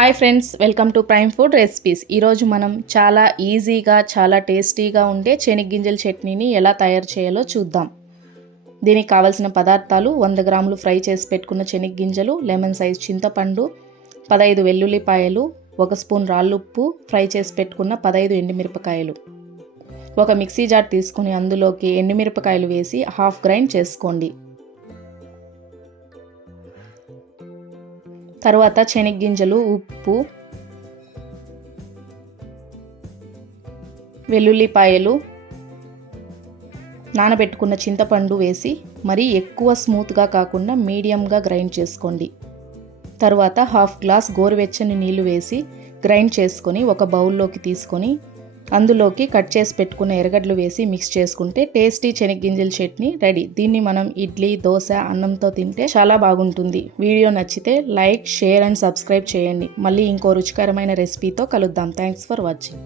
Hi friends, welcome to prime food recipes. ఈరోజు మనం చాలా ఈజీగా చాలా టేస్టీగా ఉండే శనగగింజల చట్నీని ఎలా తయారు చేయాలో చూద్దాం. దీనికి కావాల్సిన పదార్థాలు: 100 గ్రాములు ఫ్రై చేసి పెట్టుకున్న శనగగింజలు, లెమన్ సైజ్ చింతపండు, 15 వెల్లుల్లిపాయలు, 1 స్పూన్ రాళ్ళుప్పు, ఫ్రై చేసి పెట్టుకున్న 15 ఎండుమిరపకాయలు. ఒక మిక్సీ జార్ తీసుకుని అందులోకి ఎండుమిరపకాయలు వేసి హాఫ్ గ్రైండ్ చేసుకోండి. తరువాత శనగగింజలు, ఉప్పు, వెల్లుల్లిపాయలు, నానబెట్టుకున్న చింతపండు వేసి మరీ ఎక్కువ స్మూత్గా కాకుండా మీడియంగా గ్రైండ్ చేసుకోండి. తరువాత హాఫ్ గ్లాస్ గోరువెచ్చని నీళ్లు వేసి గ్రైండ్ చేసుకొని ఒక బౌల్లోకి తీసుకొని అందులోకి కట్ చేసి పెట్టుకున్న ఎర్రగడ్డలు వేసి మిక్స్ చేసుకుంటే టేస్టీ శనగగింజల చట్నీ రెడీ. దీన్ని మనం ఇడ్లీ, దోశ, అన్నంతో తింటే చాలా బాగుంటుంది. వీడియో నచ్చితే లైక్, షేర్ అండ్ సబ్స్క్రైబ్ చేయండి. మళ్ళీ ఇంకో రుచికరమైన రెసిపీతో కలుద్దాం. Thanks for watching.